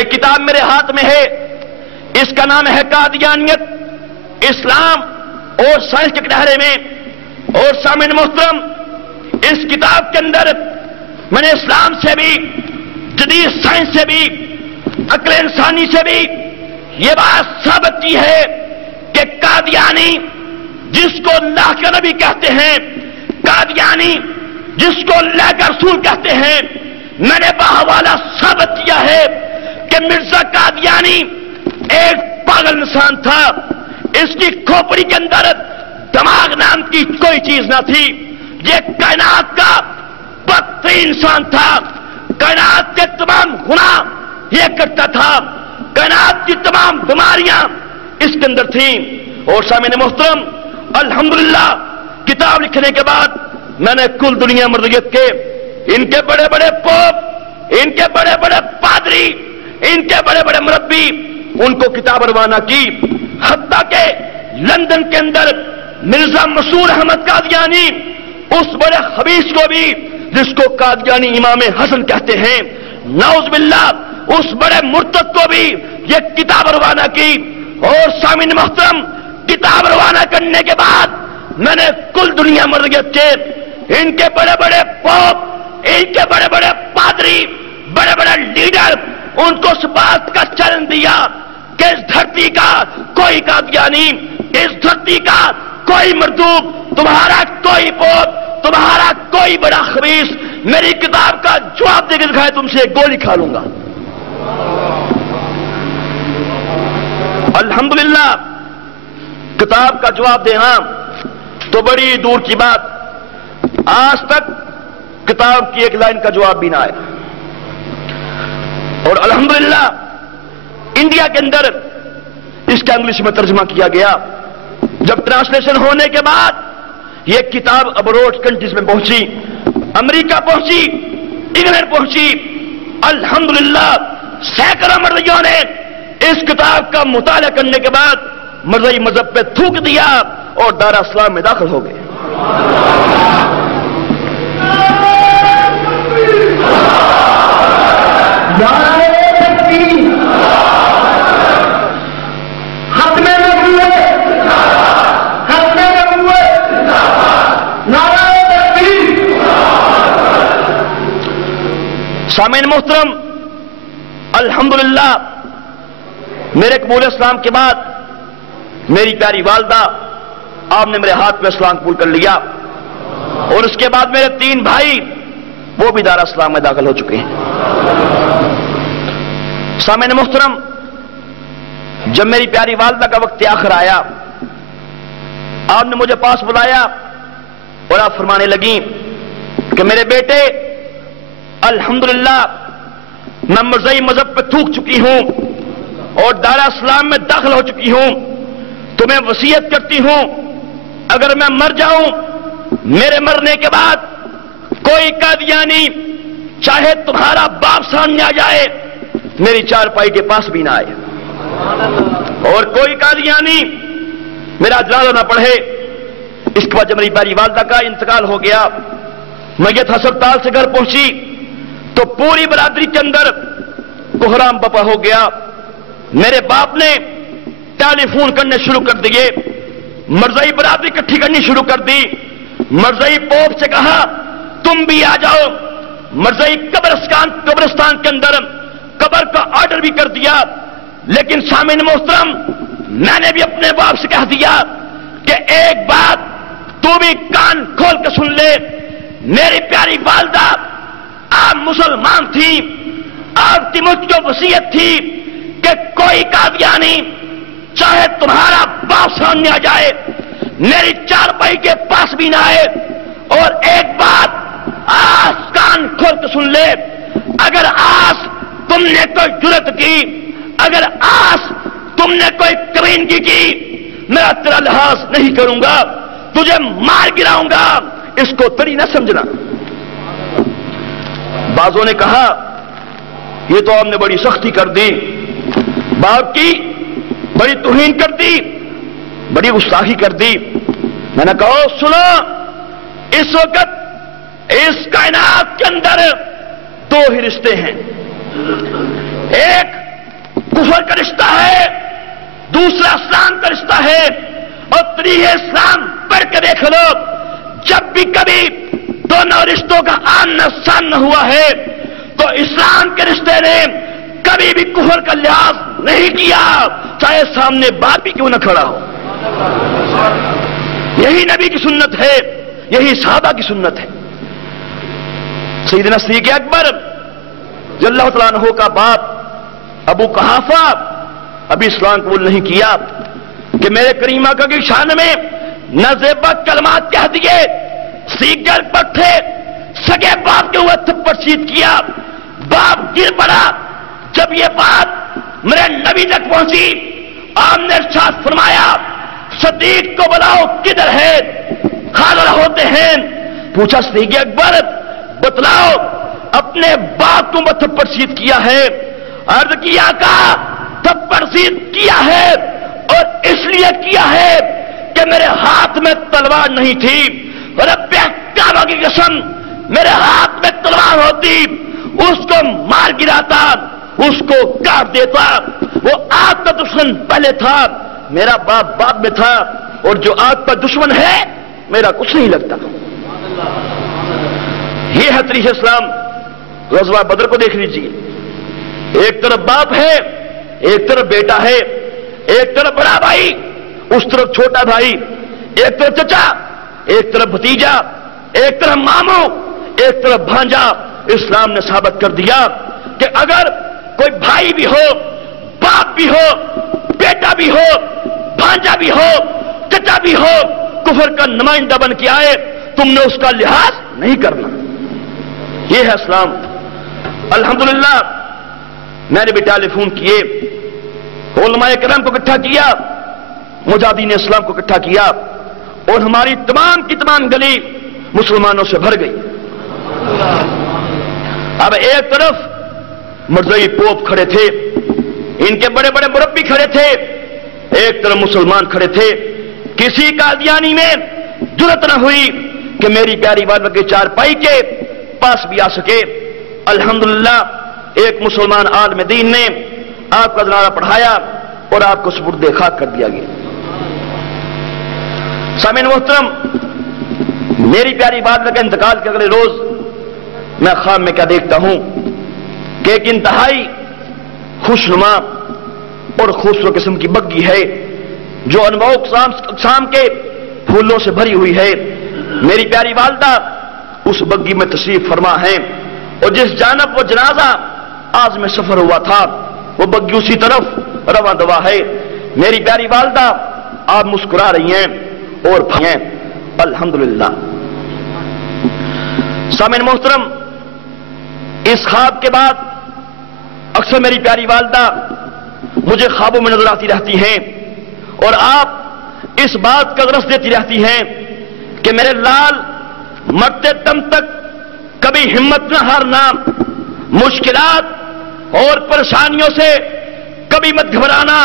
یہ کتاب میرے ہاتھ میں ہے، اس کا نام ہے قادیانیت، اسلام اور سائنس کے دائرے میں۔ اور سامعین محترم، اس کتاب کے اندر میں نے اسلام سے بھی، جدید سائنس سے بھی، عقل انسانی سے بھی یہ بات ثابت کی ہے کہ قادیانی جس کو اللہ کے نبی کہتے ہیں، قادیانی جس کو اللہ کا رسول کہتے ہیں، میں نے بحوالہ ثابت کیا ہے کہ مرزا قادیانی ایک پاگل انسان تھا۔ اس کی کھوپڑی کے اندر دماغ نام کی کوئی چیز نہ تھی۔ یہ کائنات کا بدترین انسان تھا، کائنات کے تمام گناہ یہ کرتا تھا، کائنات کی تمام بیماریاں اس کے اندر تھیں۔ اور سامعین محترم، الحمدللہ کتاب لکھنے کے بعد میں نے کل دنیا مرضیت کے، ان کے بڑے بڑے پوپ، ان کے بڑے بڑے پادری، ان کے بڑے بڑے مربی، ان کو کتاب روانہ کی۔ حتیٰ کہ لندن کے اندر مرزا مسعود احمد قادیانی، اس بڑے خبیث کو بھی جس کو قادیانی امام حسن کہتے ہیں، نعوذ باللہ، اس بڑے مرتد کو بھی یہ کتاب روانہ کی۔ اور سامعین محترم، کتاب روانہ کرنے کے بعد میں نے کل دنیا مرضیت کے، ان کے بڑے بڑے پوپ، ان کے بڑے بڑے پادری، بڑے بڑے لیڈر، ان کو اس بات کا چیلنج دیا کہ اس دھرتی کا کوئی قادیانی، اس دھرتی کا کوئی مردوب، تمہارا کوئی پوپ، تمہارا کوئی بڑا خبیث میری کتاب کا جواب دے کے دکھائے، تم سے گولی کھا لوں گا۔ الحمدللہ کتاب کا جواب دینا تو بڑی دور کی بات، آج تک کتاب کی ایک لائن کا جواب بھی نہ آیا۔ اور الحمدللہ انڈیا کے اندر اس کا انگلش میں ترجمہ کیا گیا۔ جب ٹرانسلیشن ہونے کے بعد یہ کتاب ابروڈ کنٹریز میں پہنچی، امریکہ پہنچی، انگلینڈ پہنچی۔ الحمدللہ سینکڑوں مرضیوں نے اس کتاب کا مطالعہ کرنے کے بعد مرزائی مذہب پہ تھوک دیا اور دار اسلام میں داخل ہو گئے۔ سامعین محترم، الحمدللہ میرے قبول اسلام کے بعد میری پیاری والدہ، آپ نے میرے ہاتھ میں اسلام قبول کر لیا، اور اس کے بعد میرے 3 بھائی وہ بھی دار اسلام میں داخل ہو چکے ہیں۔ سامعین محترم، جب میری پیاری والدہ کا وقت آخر آیا، آپ نے مجھے پاس بلایا اور آپ فرمانے لگیں کہ میرے بیٹے، الحمدللہ میں مرزائی مذہب پہ تھوک چکی ہوں اور دار اسلام میں داخل ہو چکی ہوں، تمہیں وصیت کرتی ہوں اگر میں مر جاؤں، میرے مرنے کے بعد کوئی قادیانی چاہے تمہارا باپ سامنے آ جائے میری چارپائی کے پاس بھی نہ آئے، اور کوئی قادیانی میرا جنازہ نہ پڑھے۔ اس کے بعد جب میری پیاری والدہ کا انتقال ہو گیا، میت ہسپتال سے گھر پہنچی تو پوری برادری کے اندر کوہرام بپا ہو گیا۔ میرے باپ نے ٹیلی فون کرنے شروع کر دیے، مرزائی برادری اکٹھی کرنی شروع کر دی۔ مرزائی پوپ سے کہا تم بھی آ جاؤ، مرزائی قبرستان کے اندر قبر کا آرڈر بھی کر دیا۔ لیکن سامعین محترم، میں نے بھی اپنے باپ سے کہہ دیا کہ ایک بات تو بھی کان کھول کے سن لے، میری پیاری والدہ آپ مسلمان تھی، آپ کی مجھ کو وصیت تھی کہ کوئی قادیانی چاہے تمہارا باپ سامنے آ جائے میری چارپائی کے پاس بھی نہ آئے۔ اور ایک بات آج کان کھول کے سن لے، اگر آج تم نے کوئی جرت کی، اگر آج تم نے کوئی کمینگی کی، میں تیرا لحاظ نہیں کروں گا، تجھے مار گراؤں گا، اس کو تری نہ سمجھنا۔ بعضوں نے کہا یہ تو آپ نے بڑی سختی کر دی، باپ کی بڑی توہین کر دی، بڑی گستاخی کر دی۔ میں نے کہا سنو، اس وقت اس کائنات کے اندر 2 ہی رشتے ہیں، ایک دوسرا اسلام کا رشتہ ہے، اور تاریخ اسلام پڑھ کے دیکھ لو، جب بھی کبھی دونوں رشتوں کا آمنا سامنا ہوا ہے تو اسلام کے رشتے نے کبھی بھی کفر کا لحاظ نہیں کیا، چاہے سامنے باپ بھی کیوں نہ کھڑا ہو۔ یہی نبی کی سنت ہے، یہی صحابہ کی سنت ہے۔ سیدنا صدیق اکبر رضی اللہ تعالیٰ عنہ کا باپ ابو قحافہ ابھی اسلام قبول نہیں کیا کہ میرے کریم آقا کی شان میں نازیبہ کلمات کہہ دیے، سیگر پٹھے سگے باپ کے اوپر تھپڑ سیدھ کیا، باپ گر پڑا۔ جب یہ بات میرے نبی تک پہنچی، آپ نے ارشاد فرمایا صدیق کو بلاؤ، کدھر ہے؟ حاضر ہوتے ہیں۔ پوچھا صدیق اکبر بتلاؤ اپنے باپ کو تھپڑ سیدھ کیا ہے؟ عرض کیا آقا تھپڑ سیدھ کیا ہے، اور اس لیے کیا ہے کہ میرے ہاتھ میں تلوار نہیں تھی، رب کعبہ کی قسم میرے ہاتھ میں تلوار ہوتی اس کو مار گراتا، اس کو کاٹ دیتا۔ وہ آپ کا دشمن پہلے تھا، میرا باپ بعد میں تھا، اور جو آپ کا دشمن ہے میرا کچھ نہیں لگتا۔ یہ ہے تاریخ اسلام۔ غزوہ بدر کو دیکھ لیجیے، ایک طرف باپ ہے، ایک طرف بیٹا ہے، ایک طرف بڑا بھائی، اس طرف چھوٹا بھائی، ایک طرف چچا، ایک طرف بھتیجا، ایک طرف ماموں، ایک طرف بھانجا۔ اسلام نے ثابت کر دیا کہ اگر کوئی بھائی بھی ہو، باپ بھی ہو، بیٹا بھی ہو، بھانجا بھی ہو، چچا بھی ہو، کفر کا نمائندہ بن کے آئے، تم نے اس کا لحاظ نہیں کرنا۔ یہ ہے اسلام۔ الحمدللہ میں نے بھی ٹیلی فون کیے، علماء کرام کو اکٹھا کیا، مجاہدین اسلام کو اکٹھا کیا، اور ہماری تمام کی تمام گلی مسلمانوں سے بھر گئی۔ اب ایک طرف مرزائی پوپ کھڑے تھے، ان کے بڑے بڑے مربی کھڑے تھے، ایک طرف مسلمان کھڑے تھے۔ کسی قادیانی میں جرأت نہ ہوئی کہ میری پیاری والدہ کے چارپائی کے پاس بھی آ سکے۔ الحمدللہ ایک مسلمان عالم دین نے آپ کا جنازہ پڑھایا اور آپ کو سپرد خاک کر دیا گیا۔ سامعین محترم، میری پیاری والدہ کے انتقال کے اگلے روز میں خواب میں کیا دیکھتا ہوں کہ ایک انتہائی خوشنما اور خوبصورت قسم کی بگی ہے جو انواع اقسام کے پھولوں سے بھری ہوئی ہے۔ میری پیاری والدہ اس بگی میں تشریف فرما ہے، اور جس جانب وہ جنازہ آج میں سفر ہوا تھا وہ بگی اسی طرف رواں دوا ہے۔ میری پیاری والدہ آپ مسکرا رہی ہیں اور ہیں، الحمدللہ۔ سامعین محترم، اس خواب کے بعد اکثر میری پیاری والدہ مجھے خوابوں میں نظر آتی رہتی ہیں، اور آپ اس بات کا درس دیتی رہتی ہیں کہ میرے لال مرتے دم تک کبھی ہمت نہ ہارنا، مشکلات اور پریشانیوں سے کبھی مت گھبرانا،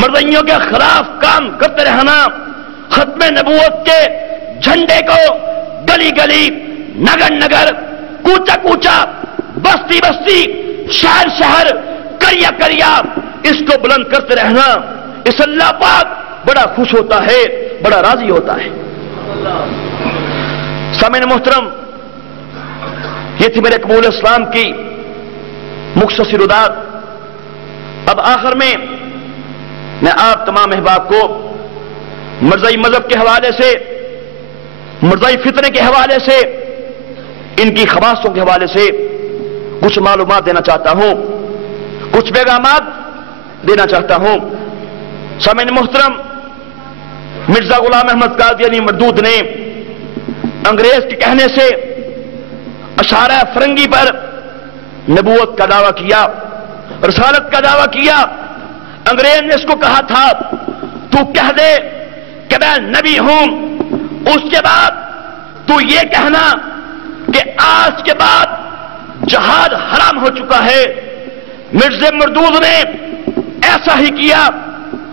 مرضیوں کے خلاف کام کرتے رہنا، ختم نبوت کے جھنڈے کو گلی گلی، نگر نگر، کوچا کوچا، بستی بستی، شہر شہر، کریا کریا اس کو بلند کرتے رہنا، اس اللہ پاک بڑا خوش ہوتا ہے، بڑا راضی ہوتا ہے۔ سامعین محترم، یہ تھی میرے قبول اسلام کی مختصر رداد۔ اب آخر میں آپ تمام احباب کو مرزائی مذہب کے حوالے سے، مرزائی فتنے کے حوالے سے، ان کی خواصوں کے حوالے سے کچھ معلومات دینا چاہتا ہوں، کچھ پیغامات دینا چاہتا ہوں۔ سامعین محترم، مرزا غلام احمد قادیانی مردود نے انگریز کے کہنے سے اشارہ فرنگی پر نبوت کا دعویٰ کیا، رسالت کا دعویٰ کیا۔ انگریز نے اس کو کہا تھا تو کہہ دے کہ میں نبی ہوں، اس کے بعد تو یہ کہنا کہ آج کے بعد جہاد حرام ہو چکا ہے۔ مرزا مردود نے ایسا ہی کیا۔